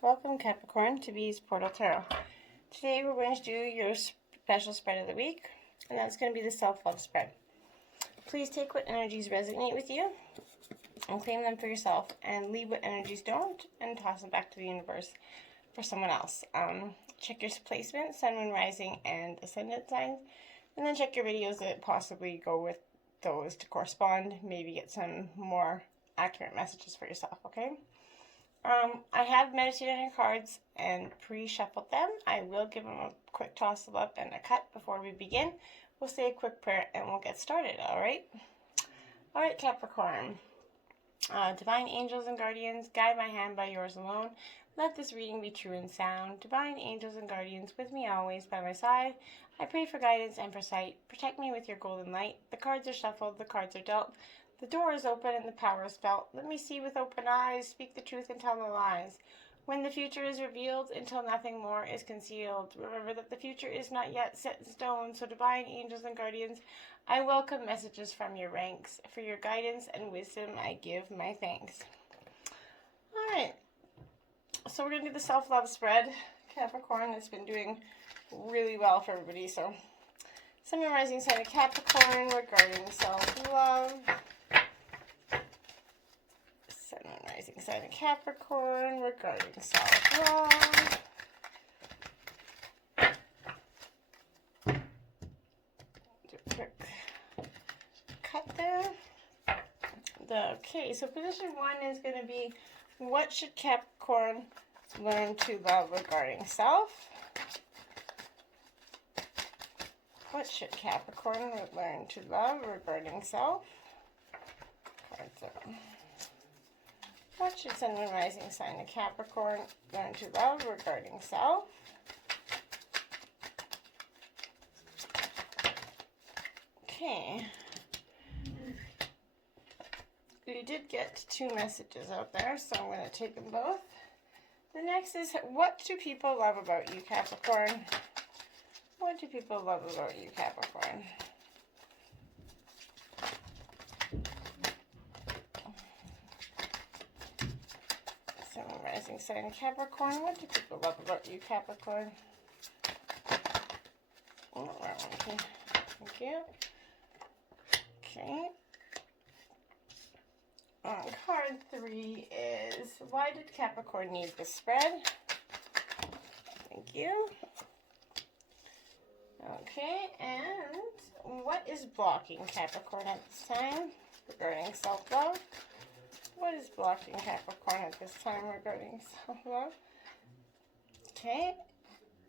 Welcome Capricorn to Bee's Portal Tarot. Today we're going to do your special spread of the week, and that's going to be the self-love spread. Please take what energies resonate with you and claim them for yourself, and leave what energies don't and toss them back to the universe for someone else. Check your placement, sun, moon, rising, and ascendant signs, and then check your videos that possibly go with those to correspond. Maybe get some more accurate messages for yourself, okay? I have meditated on your cards and pre-shuffled them. I will give them a quick toss of up and a cut before we begin. We'll say a quick prayer and we'll get started, alright? Alright, Capricorn. Divine angels and guardians, guide my hand by yours alone. Let this reading be true and sound. Divine angels and guardians, with me always by my side. I pray for guidance and for sight. Protect me with your golden light. The cards are shuffled, the cards are dealt. The door is open and the power is felt. Let me see with open eyes, speak the truth and tell no lies. When the future is revealed, until nothing more is concealed. Remember that the future is not yet set in stone, so divine angels and guardians, I welcome messages from your ranks. For your guidance and wisdom, I give my thanks. Alright, so we're going to do the self-love spread. Capricorn has been doing really well for everybody, so Sun and Rising sign of Capricorn regarding self-love. Sun and Rising sign of Capricorn regarding self-love. Do a quick cut there. Okay, so position 1 is going to be, what should Capricorn learn to love regarding self? What should Capricorn learn to love regarding self? Cards are. What should Sun and Rising sign of Capricorn learn to love regarding self? Okay. You did get 2 messages out there, so I'm going to take them both. The next is, what do people love about you, Capricorn? What do people love about you, Capricorn? Sun and Rising sign of Capricorn. What do people love about you, Capricorn? Oh, right one. Thank you. Okay. Card 3 is, why did Capricorn need the spread? Thank you. Okay, and what is blocking Capricorn at this time regarding self-love? What is blocking Capricorn at this time regarding self-love? Okay,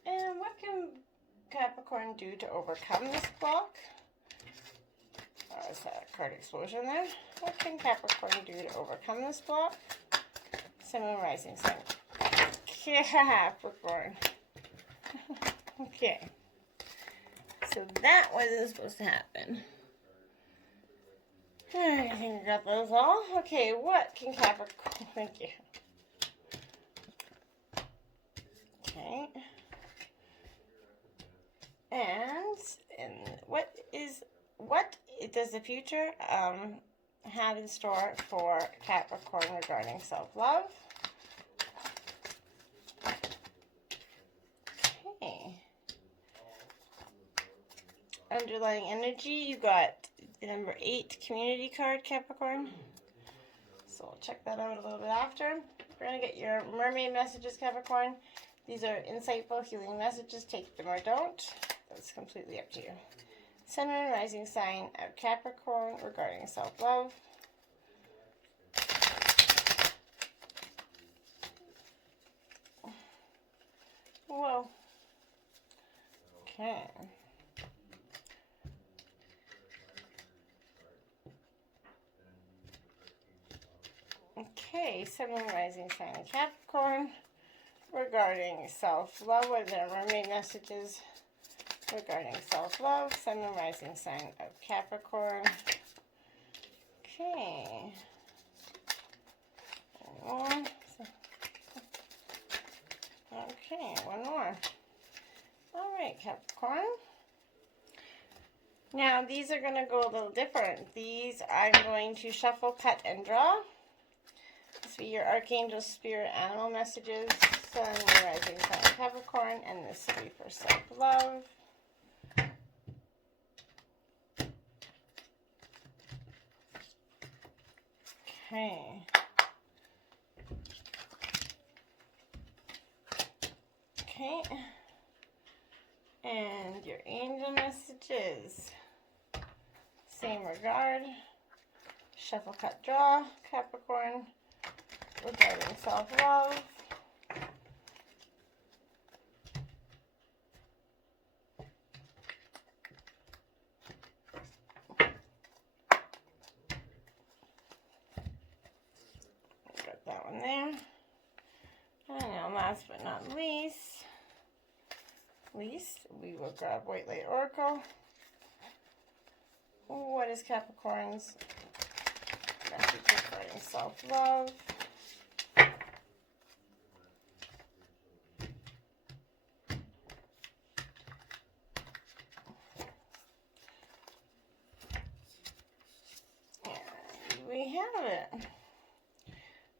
and what can Capricorn do to overcome this block? Oh, is that a card explosion there? What can Capricorn do to overcome this block? Sun and Rising sign. Capricorn. Okay. So that wasn't supposed to happen. I think we got those all. Okay, what can Capricorn... Thank you. Okay. And what does the future have in store for Capricorn regarding self-love? Okay. Underlying energy, you got the number 8 community card, Capricorn. So we'll check that out a little bit after. We're going to get your mermaid messages, Capricorn. These are insightful, healing messages. Take them or don't. That's completely up to you. Sun and Rising sign of Capricorn regarding self-love. Whoa. Okay. Okay, Sun and Rising sign of Capricorn regarding self-love. What are their mermaid messages regarding self-love? Sun and Rising sign of Capricorn. Okay. One more. Okay, one more. Alright, Capricorn. Now, these are going to go a little different. These I'm going to shuffle, cut, and draw. this be your Archangel Spirit Animal messages, Sun, Moon, Rising, Sign, Capricorn, and this will be for self-love. Okay. Okay. And your angel messages. Same regard. Shuffle, cut, draw, Capricorn, regarding self-love. Got that one there. And now last but not least, we will grab White Light Oracle. What is Capricorn's message regarding self-love? And we have it.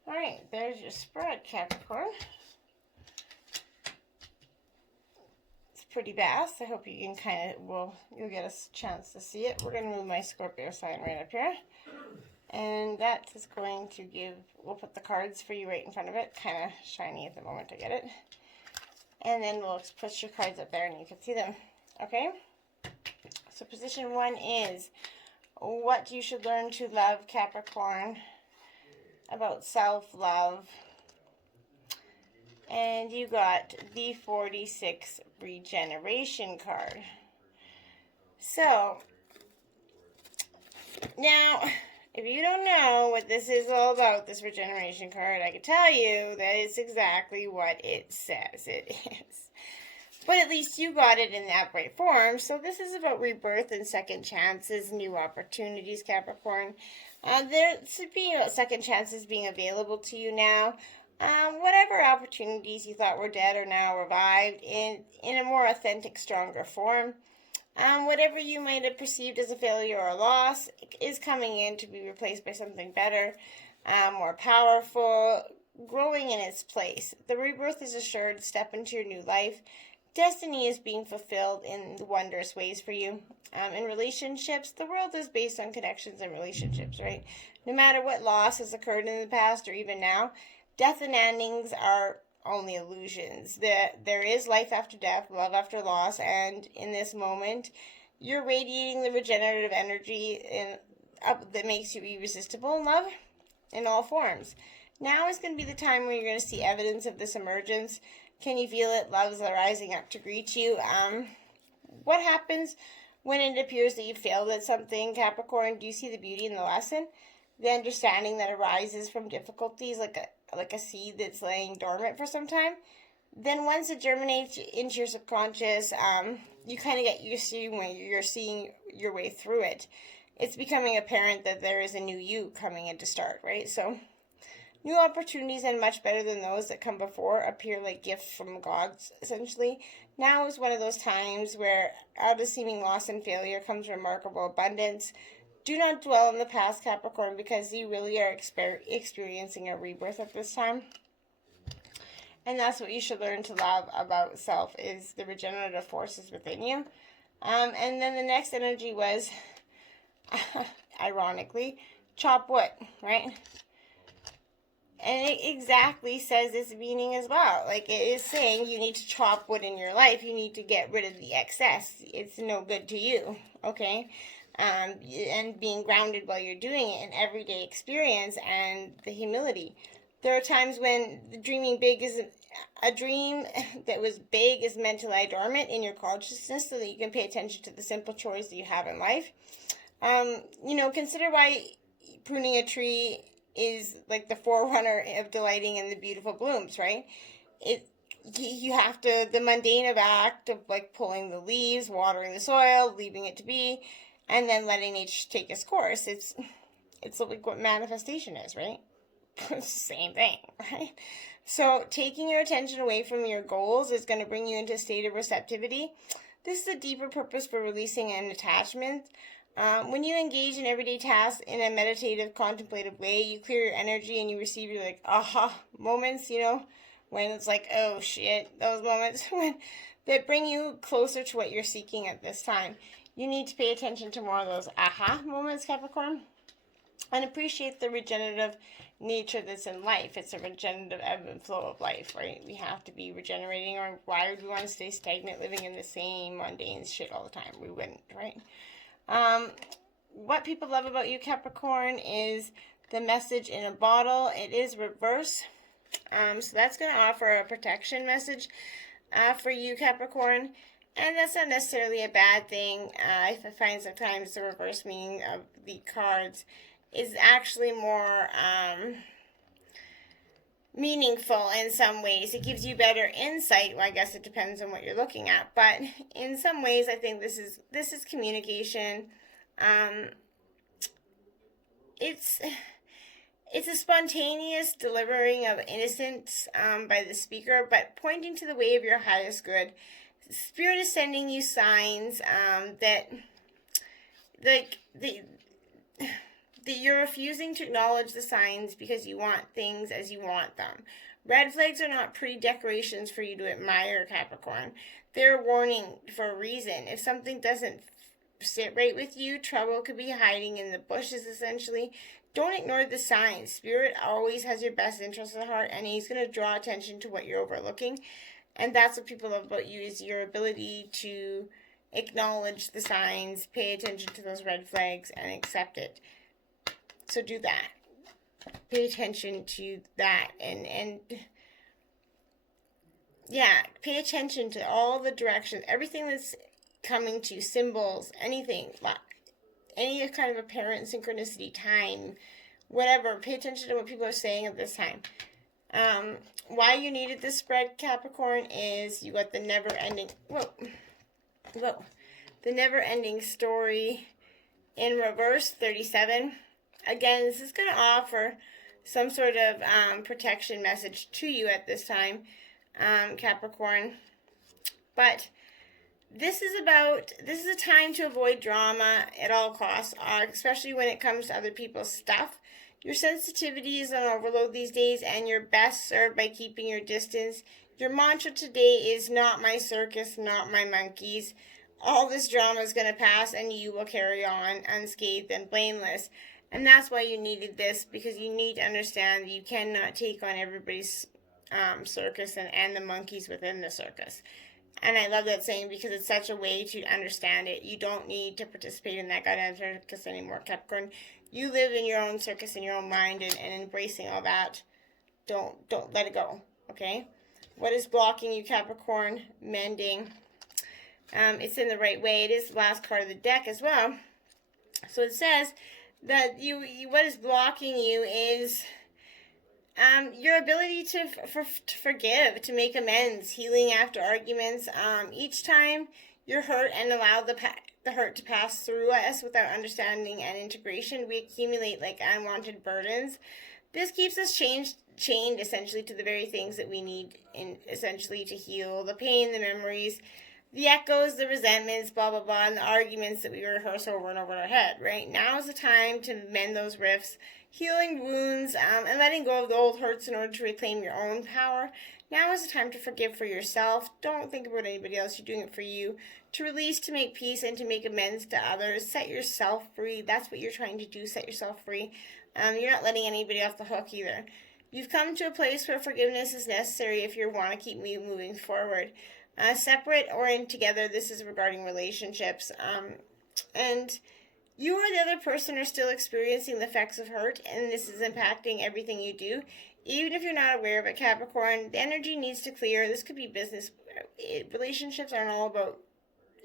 Alright, there's your spread, Capricorn. Pretty vast. I hope you can you'll get a chance to see it. We're going to move my Scorpio sign right up here. And that is going to we'll put the cards for you right in front of it. Kind of shiny at the moment to get it. And then we'll put your cards up there and you can see them. Okay? So position 1 is what you should learn to love, Capricorn, about self-love. And you got the 46 regeneration card. So, now, if you don't know what this is all about, this regeneration card, I can tell you that it's exactly what it says it is. But at least you got it in that right form. So this is about rebirth and second chances, new opportunities, Capricorn. There should be second chances being available to you now. Whatever opportunities you thought were dead are now revived in a more authentic, stronger form. Whatever you might have perceived as a failure or a loss is coming in to be replaced by something better, more powerful, growing in its place. The rebirth is assured. Step into your new life. Destiny is being fulfilled in wondrous ways for you. In relationships, the world is based on connections and relationships, right? No matter what loss has occurred in the past or even now, death and endings are only illusions. There is life after death, love after loss, and in this moment, you're radiating the regenerative energy that makes you irresistible in love in all forms. Now is going to be the time where you're going to see evidence of this emergence. Can you feel it? Love's rising up to greet you. What happens when it appears that you failed at something, Capricorn? Do you see the beauty in the lesson? The understanding that arises from difficulties, like a seed that's laying dormant for some time. Then once it germinates into your subconscious, you kind of get used to when you're seeing your way through it. It's becoming apparent that there is a new you coming in to start, right? So new opportunities, and much better than those that come before, appear like gifts from God, essentially. Now is one of those times where out of seeming loss and failure comes remarkable abundance. Do not dwell on the past, Capricorn, because you really are experiencing a rebirth at this time. And that's what you should learn to love about self, is the regenerative forces within you. And then the next energy was, ironically, chop wood, right? And it exactly says its meaning as well. Like, it is saying you need to chop wood in your life. You need to get rid of the excess. It's no good to you, okay? And being grounded while you're doing it, an everyday experience, and the humility. There are times when dreaming big is a dream that was big is meant to lie dormant in your consciousness so that you can pay attention to the simple chores that you have in life. Consider why pruning a tree is like the forerunner of delighting in the beautiful blooms, right? You have to, the mundane act of like pulling the leaves, watering the soil, leaving it to be, and then letting nature take its course. It's like what manifestation is, right? It's the same thing, right? So taking your attention away from your goals is going to bring you into a state of receptivity. This is a deeper purpose for releasing an attachment. When you engage in everyday tasks in a meditative, contemplative way, you clear your energy and you receive your like aha moments, you know, when it's like, oh shit, those moments when that bring you closer to what you're seeking at this time. You need to pay attention to more of those aha moments, Capricorn, and appreciate the regenerative nature that's in life. It's a regenerative ebb and flow of life, right? We have to be regenerating, or why would we want to stay stagnant living in the same mundane shit all the time? We wouldn't, right? What people love about you, Capricorn, is the message in a bottle. It is reverse. So that's going to offer a protection message for you, Capricorn. And that's not necessarily a bad thing. I find sometimes the reverse meaning of the cards is actually more meaningful in some ways. It gives you better insight. Well, I guess it depends on what you're looking at, but in some ways I think this is communication. It's a spontaneous delivering of innocence by the speaker, but pointing to the way of your highest good. Spirit is sending you signs that you're refusing to acknowledge the signs because you want things as you want them. Red flags are not pretty decorations for you to admire, Capricorn. They're a warning for a reason. If something doesn't sit right with you, trouble could be hiding in the bushes, essentially. Don't ignore the signs. Spirit always has your best interest at heart, and he's going to draw attention to what you're overlooking. And that's what people love about you, is your ability to acknowledge the signs, pay attention to those red flags, and accept it. So do that. Pay attention to that, and yeah, pay attention to all the directions, everything that's coming to, symbols, anything, any kind of apparent synchronicity, time, whatever. Pay attention to what people are saying at this time. Why you needed this spread, Capricorn, is you got the never-ending, the never-ending story in reverse, 37. Again, this is going to offer some sort of protection message to you at this time, Capricorn. But this is a time to avoid drama at all costs, especially when it comes to other people's stuff. Your sensitivity is on overload these days, and you're best served by keeping your distance. Your mantra today is not my circus, not my monkeys. All this drama is going to pass, and you will carry on unscathed and blameless. And that's why you needed this, because you need to understand that you cannot take on everybody's circus and the monkeys within the circus. And I love that saying because it's such a way to understand it. You don't need to participate in that goddamn circus anymore, Capricorn. You live in your own circus in your own mind, and embracing all that. Don't let it go, okay? What is blocking you, Capricorn? Mending. It's in the right way. It is the last card of the deck as well. So it says that what is blocking you is your ability to forgive, to make amends, healing after arguments. Each time you're hurt and allow the hurt to pass through us without understanding and integration, we accumulate like unwanted burdens. This keeps us chained essentially to the very things that we need essentially to heal: the pain, the memories, the echoes, the resentments, blah, blah, blah, and the arguments that we rehearse over and over in our head, right? Now is the time to mend those rifts, healing wounds, and letting go of the old hurts in order to reclaim your own power. Now is the time to forgive for yourself. Don't think about anybody else. You're doing it for you. To release, to make peace, and to make amends to others. Set yourself free. That's what you're trying to do. Set yourself free. You're not letting anybody off the hook either. You've come to a place where forgiveness is necessary if you want to keep moving forward. Separate or in together, this is regarding relationships. And you or the other person are still experiencing the effects of hurt, and this is impacting everything you do. Even if you're not aware of it, Capricorn, the energy needs to clear. This could be business. Relationships aren't all about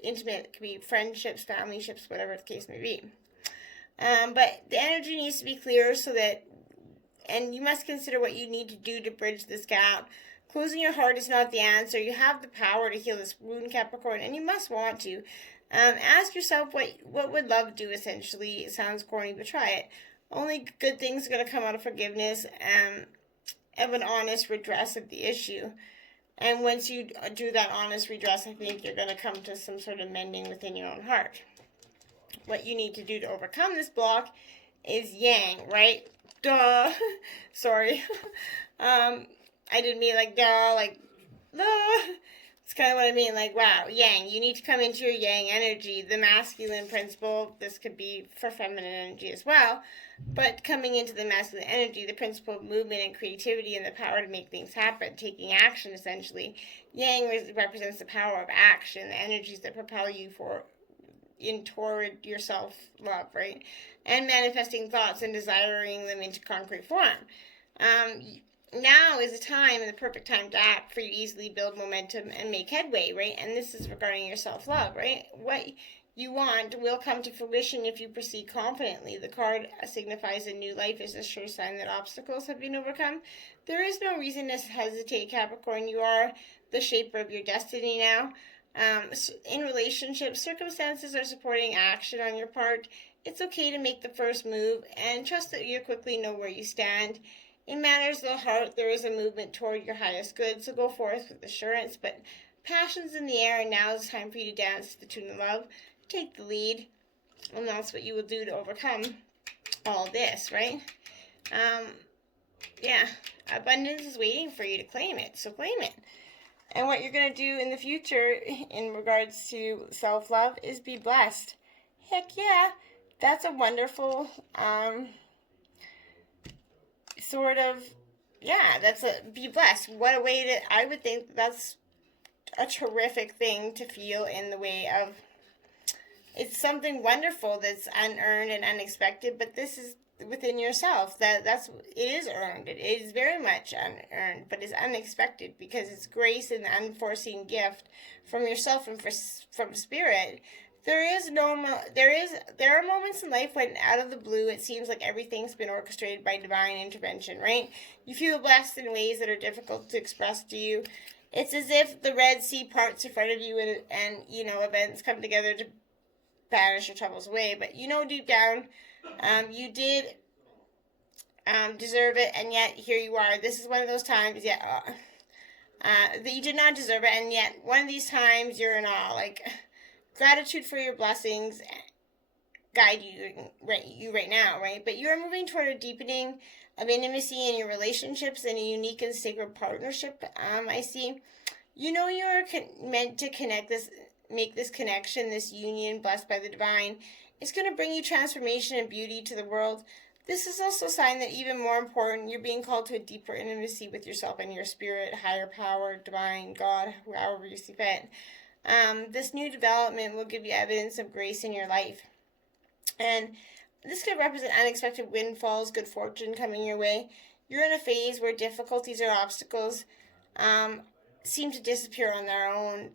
intimate. It could be friendships, family ships, whatever the case may be. But the energy needs to be clear so that, and you must consider what you need to do to bridge this gap. Closing your heart is not the answer. You have the power to heal this wound, Capricorn, and you must want to. Ask yourself what would love do, essentially. It sounds corny, but try it. Only good things are going to come out of forgiveness, of an honest redress of the issue. And once you do that honest redress, I think you're going to come to some sort of mending within your own heart. what you need to do to overcome this block is yang, right? Duh. Sorry. I didn't mean like duh, like duh. It's kind of what I mean, like, wow, yang. You need to come into your yang energy, the masculine principle. This could be for feminine energy as well. But coming into the masculine energy, the principle of movement and creativity and the power to make things happen, taking action, essentially. Yang represents the power of action, the energies that propel you toward your self-love, right? And manifesting thoughts and desiring them into concrete form. Now is the time, the perfect time to act for you to easily build momentum and make headway, right? And this is regarding your self-love, right? What you want will come to fruition if you proceed confidently. The card signifies a new life is a sure sign that obstacles have been overcome. There is no reason to hesitate, Capricorn. You are the shaper of your destiny now. In relationships, circumstances are supporting action on your part. It's okay to make the first move and trust that you'll quickly know where you stand. In matters of the heart, there is a movement toward your highest good, so go forth with assurance. But passion's in the air, and now is the time for you to dance to the tune of love. Take the lead, and that's what you will do to overcome all this, right? Yeah, abundance is waiting for you to claim it, so claim it. And what you're going to do in the future in regards to self-love is be blessed. Heck yeah, that's a wonderful sort of, be blessed. What a way to, I would think that's a terrific thing to feel in the way of, it's something wonderful that's unearned and unexpected, but this is within yourself. It is earned. It is very much unearned, but it's unexpected because it's grace and unforeseen gift from yourself and from spirit. There are moments in life when out of the blue it seems like everything's been orchestrated by divine intervention, right? You feel blessed in ways that are difficult to express to you. It's as if the Red Sea parts in front of you and events come together to banish your troubles away. But deep down, you did deserve it, and yet here you are. This is one of those times, that you did not deserve it, and yet one of these times you're in awe. Like, gratitude for your blessings guide you right now, right? But you are moving toward a deepening of intimacy in your relationships and a unique and sacred partnership. I see. You are meant to make this connection, this union blessed by the divine. It's going to bring you transformation and beauty to the world. This is also a sign that, even more important, you're being called to a deeper intimacy with yourself and your spirit, higher power, divine, God, however you see fit. This new development will give you evidence of grace in your life. And this could represent unexpected windfalls, good fortune coming your way. You're in a phase where difficulties or obstacles seem to disappear on their own.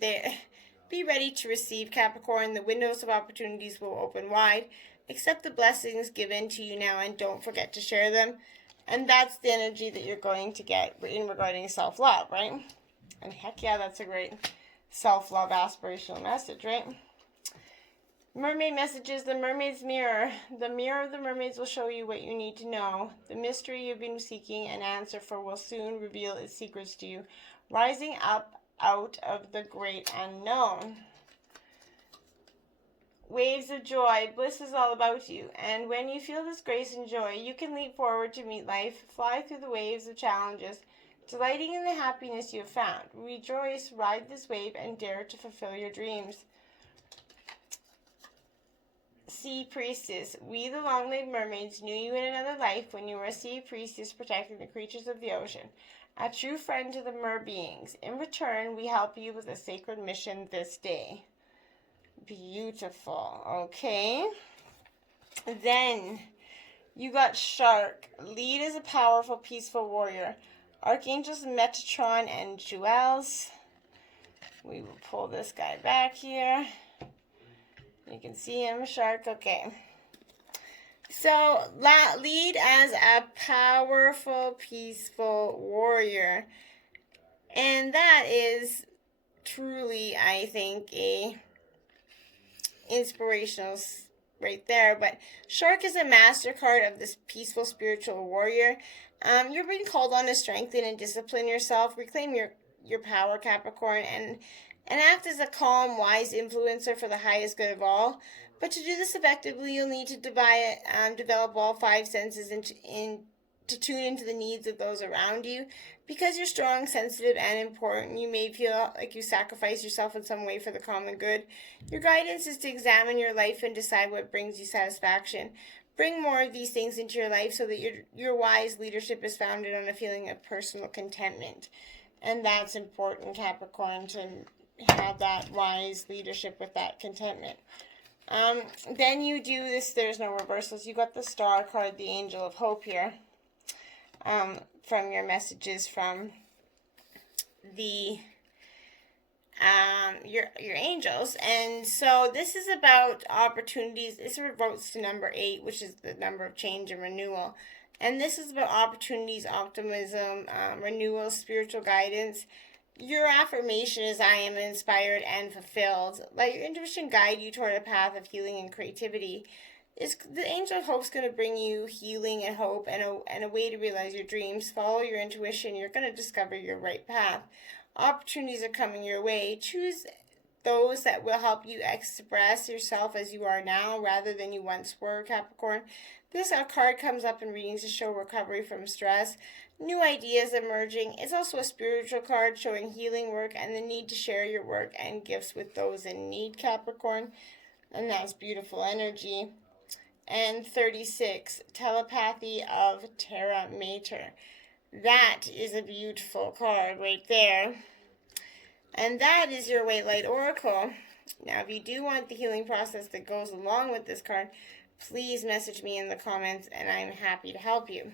Be ready to receive, Capricorn. The windows of opportunities will open wide. Accept the blessings given to you now and don't forget to share them. And that's the energy that you're going to get in regarding self-love, right? And heck yeah, that's a great self-love aspirational message, right? Mermaid messages, the mermaid's mirror. The mirror of the mermaids will show you what you need to know. The mystery you've been seeking an answer for will soon reveal its secrets to you. Rising up out of the great unknown. Waves of joy. Bliss is all about you. And when you feel this grace and joy, you can leap forward to meet life, fly through the waves of challenges, delighting in the happiness you have found. Rejoice, ride this wave, and dare to fulfill your dreams. Sea Priestess. We, the long-legged mermaids, knew you in another life when you were a sea priestess protecting the creatures of the ocean. A true friend to the mer beings. In return, we help you with a sacred mission this day. Beautiful. Okay. Then, you got Shark. Lead as a powerful, peaceful warrior. Archangels Metatron and Jewels. We will pull this guy back here. You can see him, Shark. Okay. So, lead as a powerful, peaceful warrior. And that is truly, I think, a inspirational right there. But Shark is a master card of this peaceful, spiritual warrior. You're being called on to strengthen and discipline yourself. Reclaim your power, Capricorn, and act as a calm, wise influencer for the highest good of all. But to do this effectively, you'll need to develop all five senses to tune into the needs of those around you. Because you're strong, sensitive, and important, you may feel like you sacrifice yourself in some way for the common good. Your guidance is to examine your life and decide what brings you satisfaction. Bring more of these things into your life so that your wise leadership is founded on a feeling of personal contentment. And that's important, Capricorn, to have that wise leadership with that contentment. Then you do this, there's no reversals. You got the Star card, the Angel of Hope here. From your messages from the your angels. And so this is about opportunities. This reverts to number 8, which is the number of change and renewal. And this is about opportunities, optimism, renewal, spiritual guidance. Your affirmation is, I am inspired and fulfilled. Let your intuition guide you toward a path of healing and creativity. The Angel of Hope is going to bring you healing and hope and a way to realize your dreams. Follow your intuition. You're going to discover your right path. Opportunities are coming your way. Choose those that will help you express yourself as you are now rather than you once were, Capricorn. This card comes up in readings to show recovery from stress, new ideas emerging. It's also a spiritual card showing healing work and the need to share your work and gifts with those in need, Capricorn. And that's beautiful energy. And 36, Telepathy of Terra Mater. That is a beautiful card right there. And that is your White Light Oracle. Now, if you do want the healing process that goes along with this card, please message me in the comments and I'm happy to help you.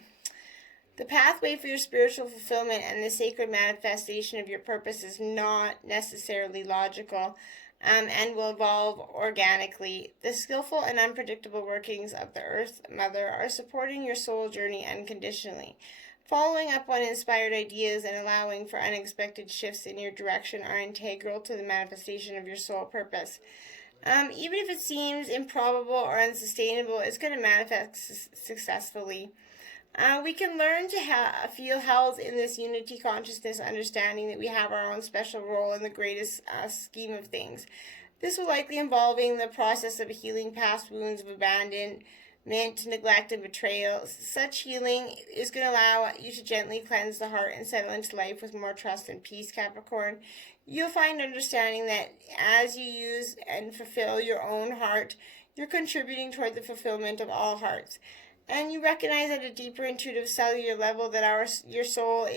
The pathway for your spiritual fulfillment and the sacred manifestation of your purpose is not necessarily logical. And will evolve organically. The skillful and unpredictable workings of the Earth Mother are supporting your soul journey unconditionally. Following up on inspired ideas and allowing for unexpected shifts in your direction are integral to the manifestation of your soul purpose. Even if it seems improbable or unsustainable, it's going to manifest successfully. We can learn to feel held in this unity consciousness, understanding that we have our own special role in the greatest scheme of things. This will likely involving the process of healing past wounds of abandonment, neglect, and betrayal. Such healing is going to allow you to gently cleanse the heart and settle into life with more trust and peace, Capricorn. You'll find understanding that as you use and fulfill your own heart, you're contributing toward the fulfillment of all hearts. And you recognize at a deeper intuitive cellular level that your soul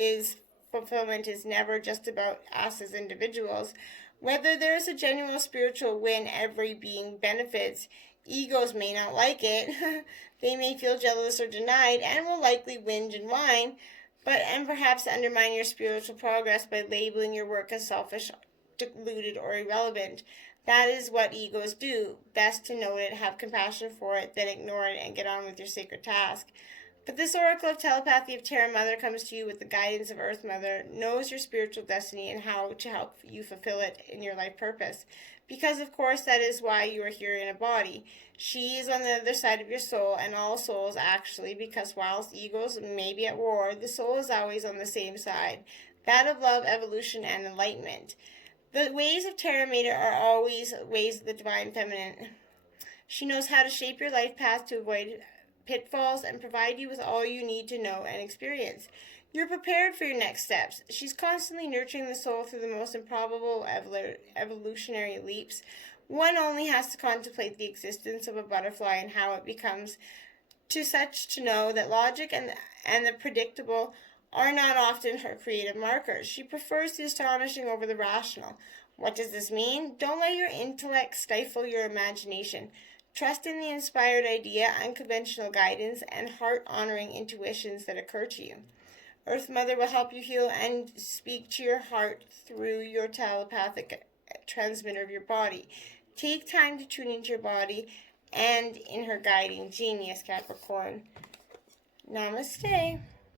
fulfillment is never just about us as individuals. Whether there is a genuine spiritual win every being benefits, egos may not like it. They may feel jealous or denied and will likely whinge and whine, and perhaps undermine your spiritual progress by labeling your work as selfish, deluded, or irrelevant. That is what egos do. Best to note it, have compassion for it, then ignore it and get on with your sacred task. But this oracle of telepathy of Terra Mother comes to you with the guidance of Earth Mother, knows your spiritual destiny and how to help you fulfill it in your life purpose. Because, of course, that is why you are here in a body. She is on the other side of your soul, and all souls actually, because whilst egos may be at war, the soul is always on the same side, that of love, evolution, and enlightenment. The ways of Terra Mater are always ways of the Divine Feminine. She knows how to shape your life path to avoid pitfalls and provide you with all you need to know and experience. You're prepared for your next steps. She's constantly nurturing the soul through the most improbable evolutionary leaps. One only has to contemplate the existence of a butterfly and how it becomes to know that logic and the predictable are not often her creative markers. She prefers the astonishing over the rational. What does this mean? Don't let your intellect stifle your imagination. Trust in the inspired idea, unconventional guidance, and heart-honoring intuitions that occur to you. Earth Mother will help you heal and speak to your heart through your telepathic transmitter of your body. Take time to tune into your body and in her guiding genius, Capricorn. Namaste.